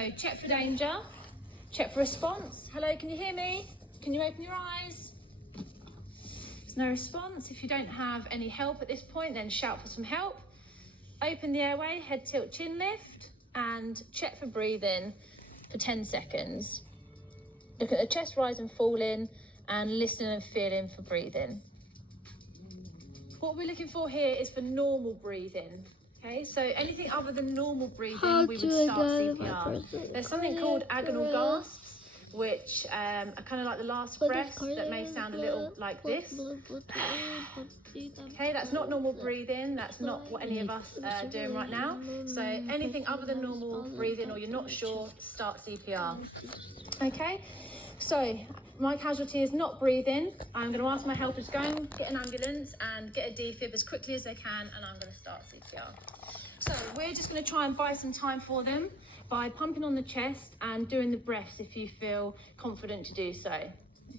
So check for danger, check for response. Hello, can you hear me? Can you open your eyes? There's no response. If you don't have any help at this point, then shout for some help. Open the airway, head tilt, chin lift, and check for breathing for 10 seconds. Look at the chest rise and fall in, and listening and feeling for breathing. What we're looking for here is for normal breathing. Okay, so anything other than normal breathing, we would start CPR. There's something called agonal gasps, which are kind of like the last breaths that may sound a little like this. Okay, that's not normal breathing. That's not what any of us are doing right now. So anything other than normal breathing, or you're not sure, start CPR. Okay, so my casualty is not breathing. I'm going to ask my helpers to go and get an ambulance and get a defib as quickly as they can, and I'm going to start CPR. So we're just going to try and buy some time for them by pumping on the chest and doing the breaths if you feel confident to do so.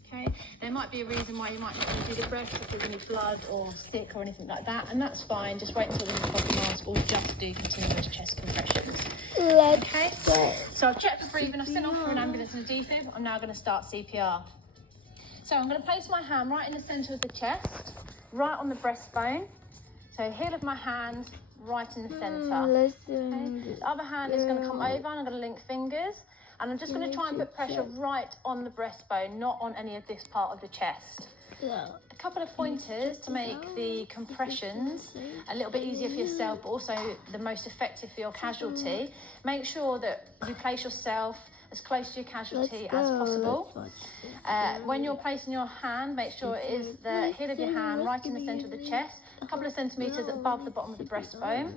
Okay, there might be a reason why you might not want to do the breaths if there's any blood or sick or anything like that, and that's fine. Just wait until the body mask, or just do continuous chest compressions. Okay, so I've checked for breathing, I've sent off for an ambulance and a defib. I'm now going to start CPR. So I'm going to place my hand right in the centre of the chest, right on the breastbone. So heel of my hand right in the centre. Okay. The other hand is going to come over, and I'm going to link fingers. And I'm just going to try and put pressure right on the breastbone, not on any of this part of the chest. A couple of pointers to make the compressions a little bit easier for yourself, but also the most effective for your casualty. Make sure that you place yourself as close to your casualty as possible. When you're placing your hand, make sure it is the heel of your hand right in the centre of the chest, a couple of centimetres above the bottom of the breastbone.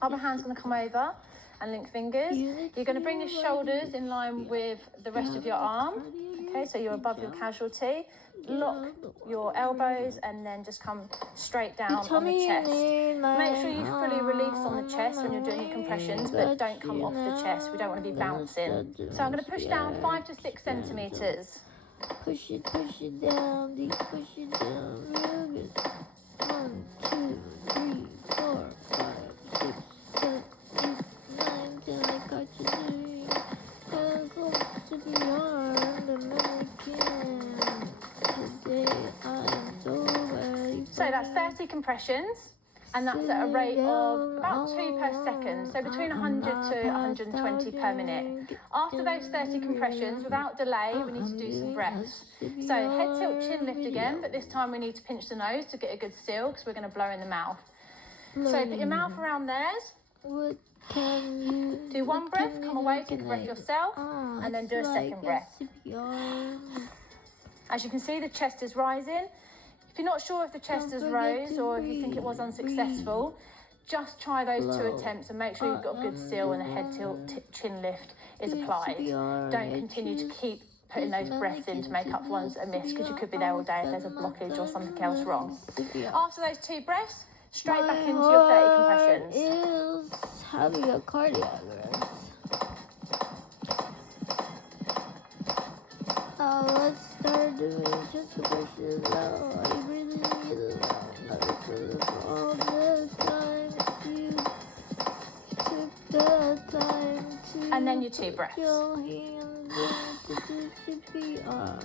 Other hand's going to come over and link fingers. You're going to bring your shoulders in line with the rest of your arm. Okay, so you're above your casualty. Lock your elbows and then just come straight down on the chest. Make sure you fully release on the chest when you're doing your compressions, but don't come off the chest. We don't want to be bouncing. So I'm going to push down 5 to 6 centimetres. Push it down, push it down, real good. 1, 2, 3, 4, 5, 6, 7, 8, 9, 10, I got you doing. CPR, the mannequin. Today I am so ready. So that's 30 compressions, and that's at a rate of about 2 per second, so between 100 to 120 per minute. After those 30 compressions, without delay, we need to do some breaths. So head tilt, chin lift again, but this time we need to pinch the nose to get a good seal, because we're going to blow in the mouth. So put your mouth around theirs. Do one breath, come away, take a breath yourself, and then do a second breath. As you can see, the chest is rising. If you're not sure if the chest has rose or if you think it was unsuccessful, just try those 2 attempts and make sure you've got a good seal when the head tilt, chin lift is applied. Don't continue to keep putting those breaths in to make up for ones that are missed, because you could be there all day if there's a blockage or something else wrong. After those 2 breaths, straight back into your 30 compressions. Is having a cardiac arrest. Let's start doing chest compressions now. Are you breathing? All the time you took the time to and then your 2 breaths. your hands into CPR.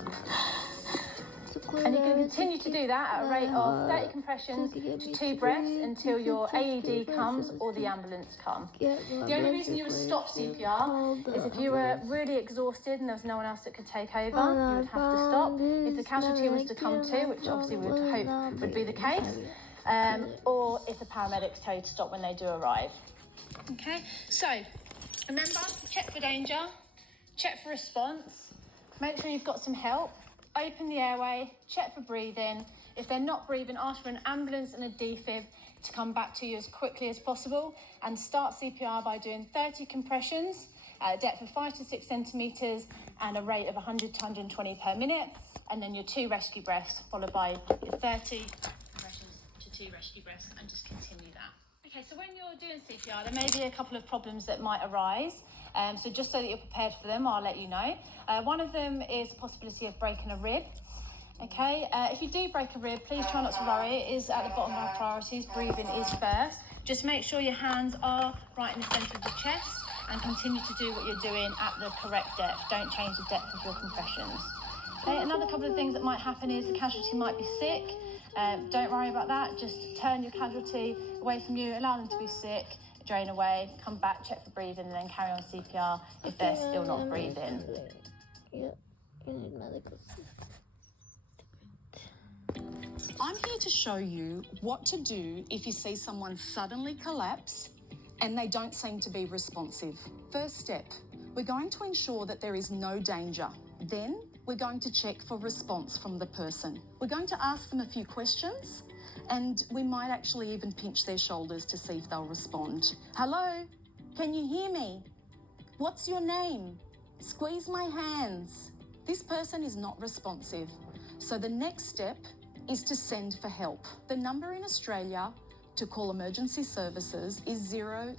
And you can continue to do that at a rate of 30 compressions to 2 breaths until your AED comes or the ambulance comes. The only reason you would stop CPR is if you were really exhausted and there was no one else that could take over, you would have to stop. If the casualty was to come to, which obviously we would hope would be the case, or if the paramedics tell you to stop when they do arrive. Okay, so remember, check for danger, check for response, make sure you've got some help. Open the airway, check for breathing. If they're not breathing, ask for an ambulance and a defib to come back to you as quickly as possible, and start CPR by doing 30 compressions at a depth of 5 to 6 centimetres and a rate of 100 to 120 per minute, and then your 2 rescue breaths followed by your 30 compressions to 2 rescue breaths, and just continue that. Okay, so when you're doing CPR, there may be a couple of problems that might arise. So just so that you're prepared for them, I'll let you know. One of them is the possibility of breaking a rib. Okay, if you do break a rib, please try not to worry. It is at the bottom of our priorities. Breathing is first. Just make sure your hands are right in the centre of the chest. and continue to do what you're doing at the correct depth. Don't change the depth of your compressions. Okay, another couple of things that might happen is the casualty might be sick. Don't worry about that. Just turn your casualty away from you, allow them to be sick, drain away, come back, check for breathing, and then carry on CPR if they're still not breathing. Yeah, you need medical assistance. I'm here to show you what to do if you see someone suddenly collapse and they don't seem to be responsive. First step, we're going to ensure that there is no danger. Then we're going to check for response from the person. We're going to ask them a few questions and we might actually even pinch their shoulders to see if they'll respond. Hello, can you hear me? What's your name? Squeeze my hands. This person is not responsive. So the next step is to send for help. The number in Australia to call emergency services is 000.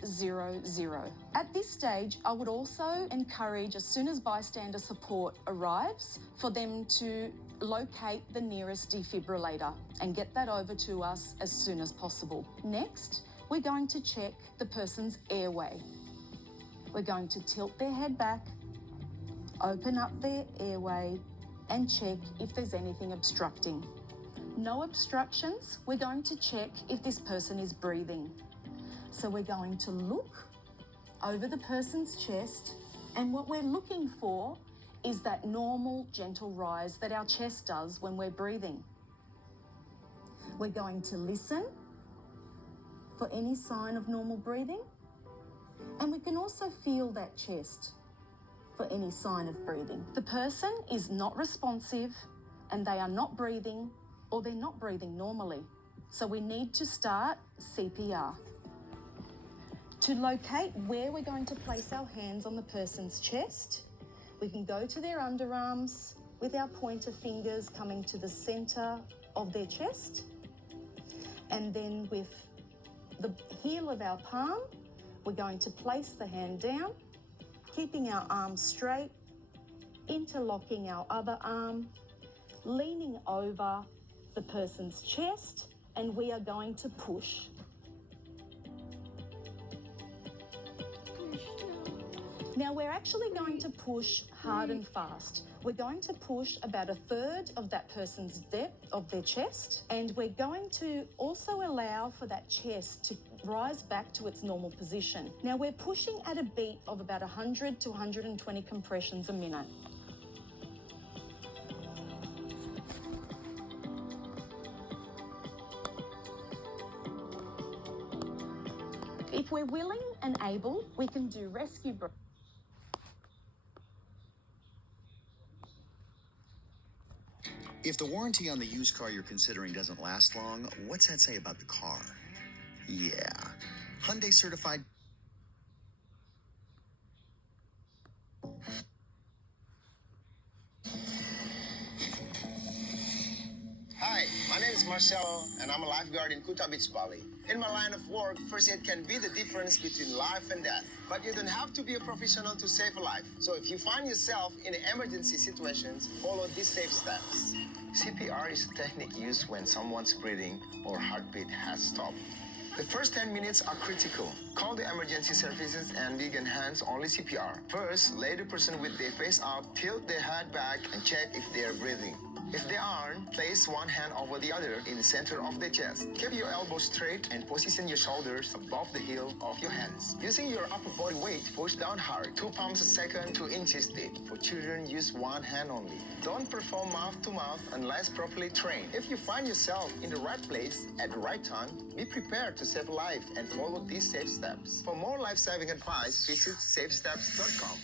At this stage, I would also encourage, as soon as bystander support arrives, for them to locate the nearest defibrillator and get that over to us as soon as possible. Next, we're going to check the person's airway. We're going to tilt their head back, open up their airway, and check if there's anything obstructing. No obstructions, we're going to check if this person is breathing. So we're going to look over the person's chest, and what we're looking for is that normal, gentle rise that our chest does when we're breathing. We're going to listen for any sign of normal breathing, and we can also feel that chest for any sign of breathing. The person is not responsive and they are not breathing, or they're not breathing normally. So we need to start CPR. To locate where we're going to place our hands on the person's chest, we can go to their underarms with our pointer fingers coming to the center of their chest, and then with the heel of our palm, we're going to place the hand down, keeping our arm straight, interlocking our other arm, leaning over the person's chest, and we are going to push. Now we're actually going to push hard and fast. We're going to push about 1/3 of that person's depth of their chest, and we're going to also allow for that chest to rise back to its normal position. Now we're pushing at a beat of about 100 to 120 compressions a minute. If we're willing and able, we can do rescue breath. If the warranty on the used car you're considering doesn't last long, what's that say about the car? Yeah. Hyundai certified. Hi, my name is Marcelo, and I'm a lifeguard in Kuta Beach, Bali. In my line of work, first aid can be the difference between life and death. But you don't have to be a professional to save a life. So if you find yourself in emergency situations, follow these safe steps. CPR is a technique used when someone's breathing or heartbeat has stopped. The first 10 minutes are critical. Call the emergency services and begin hands-only CPR. First, lay the person with their face up, tilt their head back, and check if they are breathing. If they aren't, place one hand over the other in the center of the chest. Keep your elbows straight and position your shoulders above the heel of your hands. Using your upper body weight, push down hard, 2 pumps a second, 2 inches deep. For children, use one hand only. Don't perform mouth to mouth unless properly trained. If you find yourself in the right place at the right time, be prepared to save a life and follow these safe steps. For more life-saving advice, visit safesteps.com.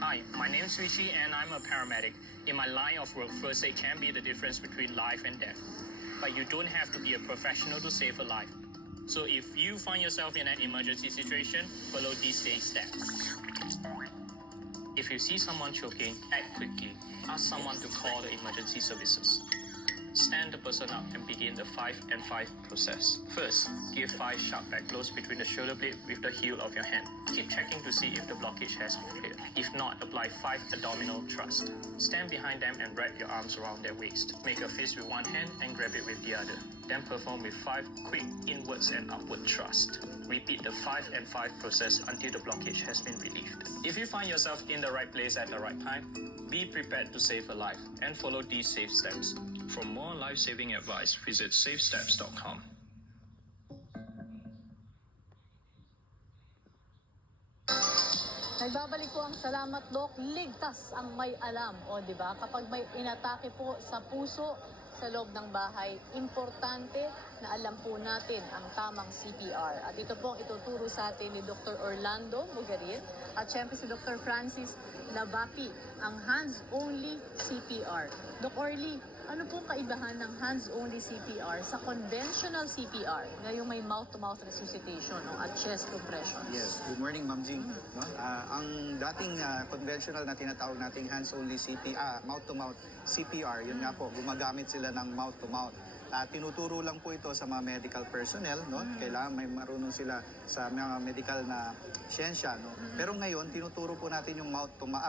Hi, my name is Rishi and I'm a paramedic. In my line of work, first aid can be the difference between life and death. But you don't have to be a professional to save a life. So if you find yourself in an emergency situation, follow these 8 steps. If you see someone choking, act quickly. Ask someone to call the emergency services. Stand the person up and begin the 5 and 5 process. First, give 5 sharp back blows between the shoulder blade with the heel of your hand. Keep checking to see if the blockage has cleared. If not, apply 5 abdominal thrust. Stand behind them and wrap your arms around their waist. Make a fist with one hand and grab it with the other. Then perform with 5 quick inwards and upward thrust. Repeat the 5 and 5 process until the blockage has been relieved. If you find yourself in the right place at the right time, be prepared to save a life and follow these safe steps. For more life-saving advice, visit safesteps.com. Nagbabalik po ang salamat, Doc. Ligtas ang may alam. O, di ba? Kapag may inatake po sa puso, sa loob ng bahay, importante na alam po natin ang tamang CPR. At ito po ang ituturo sa atin ni Dr. Orlando Mugarin at syempre si Dr. Francis Labapi, ang hands-only CPR. Doc Orly, ano pong kaibahan ng hands-only CPR sa conventional CPR na yung may mouth-to-mouth resuscitation at chest compression? Yes, good morning Ma'am Jing. No? Ang dating conventional na tinatawag nating hands-only CPR, mouth-to-mouth CPR, yun nga po, gumagamit sila ng mouth-to-mouth. Tinuturo lang po ito sa mga medical personnel, no? Kailangan may marunong sila sa mga medical na siyensya, no? Pero ngayon, tinuturo po natin yung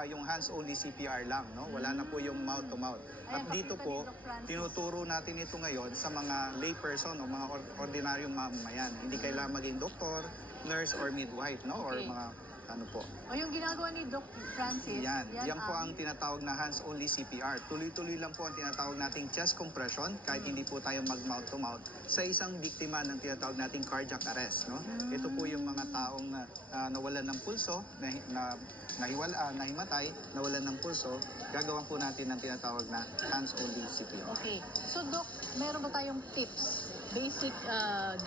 yung hands-only CPR lang, no? Wala na po yung mouth-to-mouth. At dito po, tinuturo natin ito ngayon sa mga layperson o mga ordinaryong mamamayan. Hindi kailangan maging doktor, nurse, or midwife, no? Or mga ano po. O yung ginagawa ni Doc Francis, Yan po ang tinatawag na hands-only CPR. Tuloy-tuloy lang po ang tinatawag nating chest compression kahit hindi po tayo mag-mouth-to-mouth sa isang biktima ng tinatawag nating cardiac arrest. No? Ito po yung mga taong nawalan ng pulso, nahimatay, nawalan ng pulso, gagawan po natin ng tinatawag na hands-only CPR. Okay. So Doc, meron ba tayong tips? Basic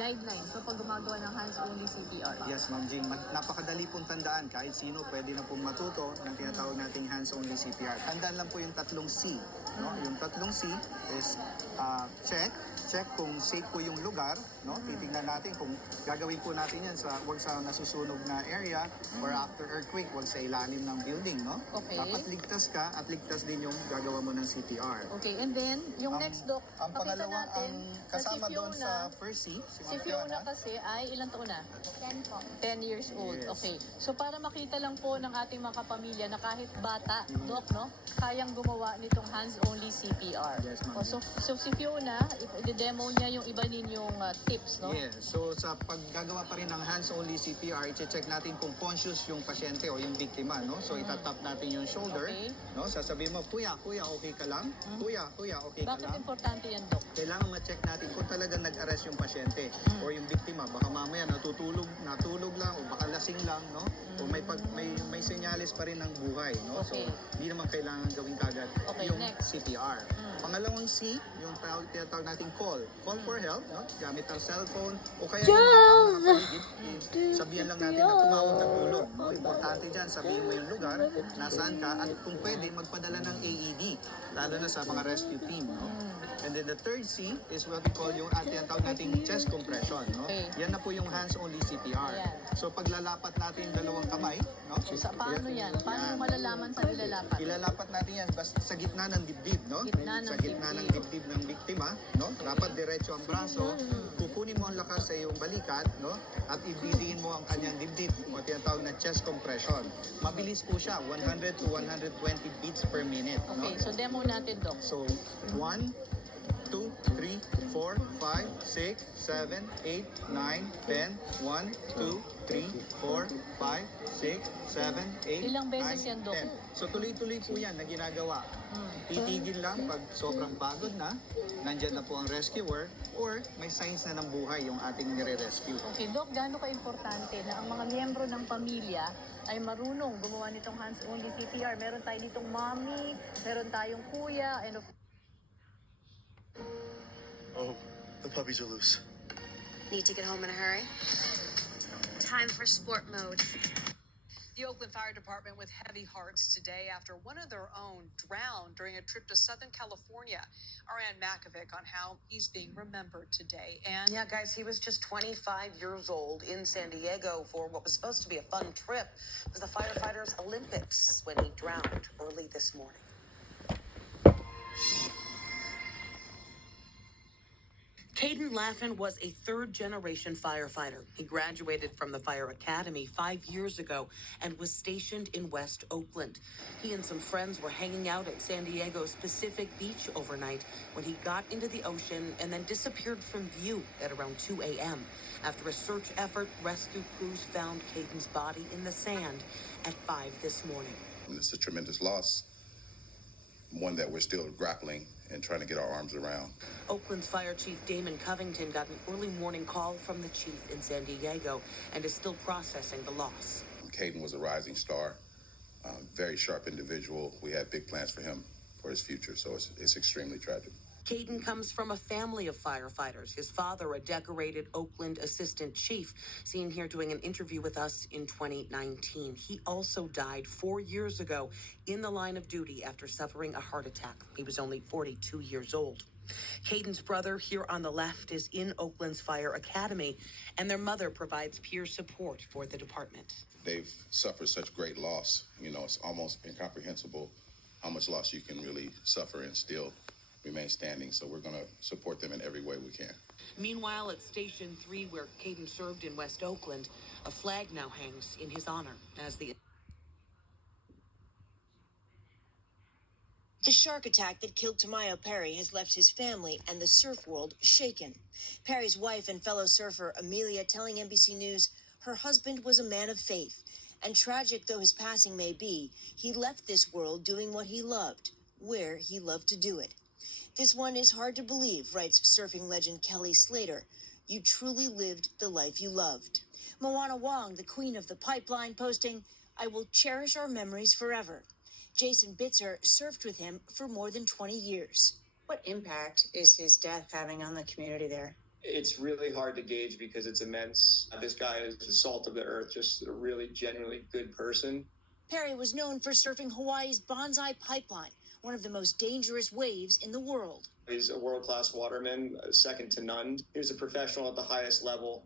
guidelines so pag gumagawa ng hands-only CPR? Yes, Ma'am Jing. Napakadali pong tandaan. Kahit sino pwede na pong matuto ng tinatawag nating hands-only CPR. Tandaan lang po yung tatlong C. No? Yung tatlong C is check kung safe po yung lugar. No? Titingnan natin kung gagawin po natin yan wag sa nasusunog na area or after earthquake, wag sa ilalim ng building. No? Okay. Dapat ligtas ka at ligtas din yung gagawa mo ng CPR. Okay, and then yung next, Doc, Ang pakita pangalawa, natin ang kasama si doon Fiona, sa first C, si Fiona kasi ay ilang taon na? 10 po. 10 years old. Yes. Okay. So para makita lang po ng ating mga kapamilya na kahit bata, Doc, no, kayang gumawa nitong hands-only CPR. Yes, ma'am. So si Fiona, i-demo niya yung iba ninyong tips, no? Yes. So sa paggagawa pa rin ng hands-only CPR, i-check natin kung conscious yung pasyente o yung biktima, no? So itatap natin yung shoulder, Okay. no? Sasabihin mo, kuya, okay ka lang? Kuya, okay ka Bakit lang? importante yan, Doc? Kailangan ma-check natin kung talagang nag-arrest yung pasyente o yung biktima. Baka mamaya natulog lang o baka lasing lang, no? O may senyales pa rin ng buhay, no? Okay. So hindi naman kailangan gawin kagad Okay, yung next. CPR. Pangalawang C, yung tinatawag nating call. Call for help, no? Gamit ang cellphone o kaya yung mga tao na nakapaligid, sabihan lang natin na tumawag ng tulong. No? Importante dyan, sabihin mo yung lugar, nasaan ka, at kung pwede, magpadala ng AED, lalo na sa mga rescue team. No? And then the third C is what we call yung tinatawag nating chest compression. No? Okay. Yan na po yung hands-only CPR. Ayan. So paglalapat natin yung dalawang kamay, no? Paano yan? Paano malalaman sa nilalapat? Ilalapat natin yan basta sa gitna ng dibdib, no? Gitna ng Sa gitna ng dibdib ng biktima, no? Dapat diretso ang braso. Kukunin mo ang lakas sa iyong balikat, no? At ibidiin mo ang kanyang dibdib, o tinatawag na chest compression. Mabilis po siya, 100 to 120 beats per minute, no? Okay, so demo natin, Doc. So, 1, 2, 3, 4, 5, 6, 7, 8, 9, 10, 1, 2, 3, 4, 5, 6, 7, 8, Ilang beses yan, Doc? 10. So tuloy-tuloy po yan na ginagawa. Titigil lang pag sobrang pagod na, nandyan na po ang rescuer, or may signs na ng buhay yung ating nire-rescue. Okay, Doc, gaano ka-importante na ang mga miyembro ng pamilya ay marunong gumawa nitong hands-only CPR? Meron tayo ditong mommy, meron tayong kuya, and of Oh, the puppies are loose. Need to get home in a hurry? Time for sport mode. The Oakland Fire Department with heavy hearts today after one of their own drowned during a trip to Southern California. Ariane Makovic on how he's being remembered today. And yeah, guys, he was just 25 years old in San Diego for what was supposed to be a fun trip. It was the firefighters' Olympics when he drowned early this morning. Caden Laffin was a third-generation firefighter. He graduated from the Fire Academy 5 years ago and was stationed in West Oakland. He and some friends were hanging out at San Diego's Pacific Beach overnight when he got into the ocean and then disappeared from view at around 2 a.m. After a search effort, rescue crews found Caden's body in the sand at 5 this morning. It's a tremendous loss, one that we're still grappling and trying to get our arms around. Oakland's Fire Chief Damon Covington got an early morning call from the chief in San Diego and is still processing the loss. Caden was a rising star, very sharp individual. We had big plans for him for his future, so it's extremely tragic. Caden comes from a family of firefighters. His father, a decorated Oakland assistant chief, seen here doing an interview with us in 2019. He also died 4 years ago in the line of duty after suffering a heart attack. He was only 42 years old. Caden's brother here on the left is in Oakland's Fire Academy, and their mother provides peer support for the department. They've suffered such great loss. You know, it's almost incomprehensible how much loss you can really suffer and still remain standing, so we're going to support them in every way we can. Meanwhile, at Station 3, where Caden served in West Oakland, a flag now hangs in his honor as the shark attack that killed Tamayo Perry has left his family and the surf world shaken. Perry's wife and fellow surfer Amelia telling NBC News her husband was a man of faith, and tragic though his passing may be, he left this world doing what he loved, where he loved to do it. This one is hard to believe, writes surfing legend Kelly Slater. You truly lived the life you loved. Moana Wong, the queen of the pipeline, posting, I will cherish our memories forever. Jason Bitzer surfed with him for more than 20 years. What impact is his death having on the community there? It's really hard to gauge because it's immense. This guy is the salt of the earth, just a really genuinely good person. Perry was known for surfing Hawaii's Banzai Pipeline, one of the most dangerous waves in the world. He's a world-class waterman, second to none. He was a professional at the highest level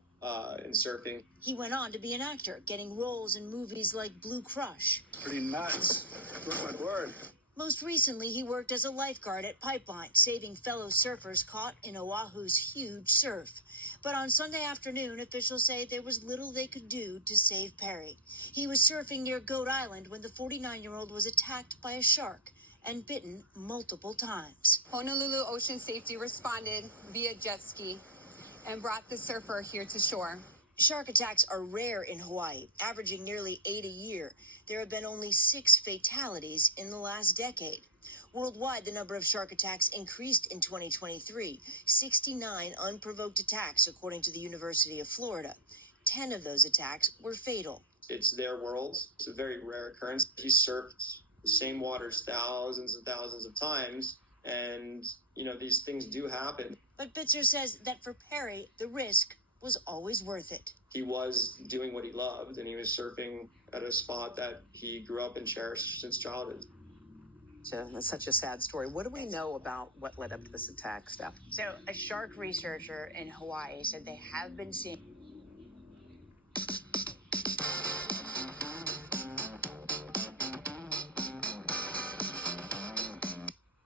in surfing. He went on to be an actor, getting roles in movies like Blue Crush. Pretty nuts. Oh my word. Most recently, he worked as a lifeguard at Pipeline, saving fellow surfers caught in Oahu's huge surf. But on Sunday afternoon, officials say there was little they could do to save Perry. He was surfing near Goat Island when the 49-year-old was attacked by a shark and bitten multiple times. Honolulu Ocean Safety responded via jet ski and brought the surfer here to shore. Shark attacks are rare in Hawaii, averaging nearly 8 a year. There have been only 6 fatalities in the last decade. Worldwide, the number of shark attacks increased in 2023, 69 unprovoked attacks, according to the University of Florida. 10 of those attacks were fatal. It's their world. It's a very rare occurrence. He surfed the same waters thousands and thousands of times, and, you know, these things do happen. But Bitzer says that for Perry, the risk was always worth it. He was doing what he loved, and he was surfing at a spot that he grew up and cherished since childhood. That's such a sad story. What do we know about what led up to this attack, Steph? So a shark researcher in Hawaii said they have been seeing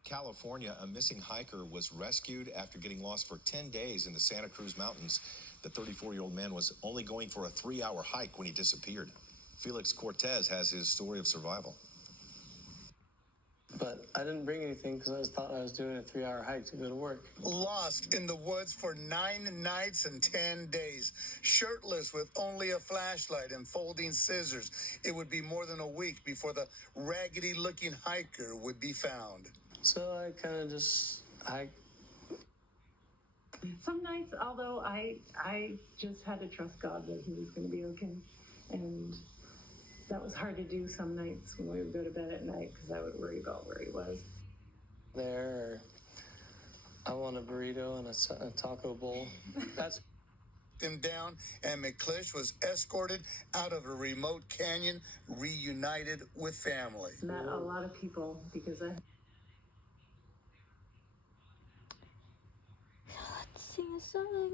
California, a missing hiker was rescued after getting lost for 10 days in the Santa Cruz Mountains. The 34-year-old man was only going for a 3-hour hike when he disappeared. Felix Cortez has his story of survival. But I didn't bring anything because I thought I was doing a 3-hour hike to go to work. Lost in the woods for 9 nights and 10 days. Shirtless with only a flashlight and folding scissors. It would be more than a week before the raggedy-looking hiker would be found. So I kind of just hiked. Some nights, although I just had to trust God that he was going to be okay. And that was hard to do some nights when we would go to bed at night because I would worry about where he was. There, I want a burrito and a taco bowl. That's him down, and McClish was escorted out of a remote canyon, reunited with family. Met a lot of people because I... Let's sing a song.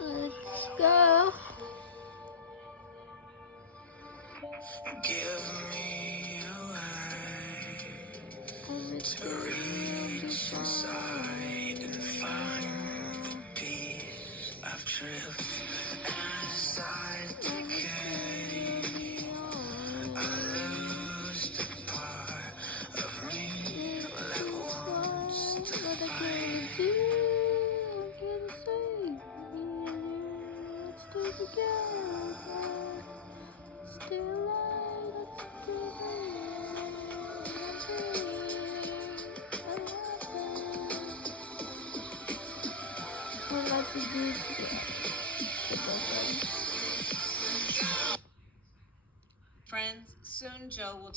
Let's go. Give me a way to reach inside and find the peace I've drifted as I decay. I lose the part of me that wants to fight. Friends, soon Joe will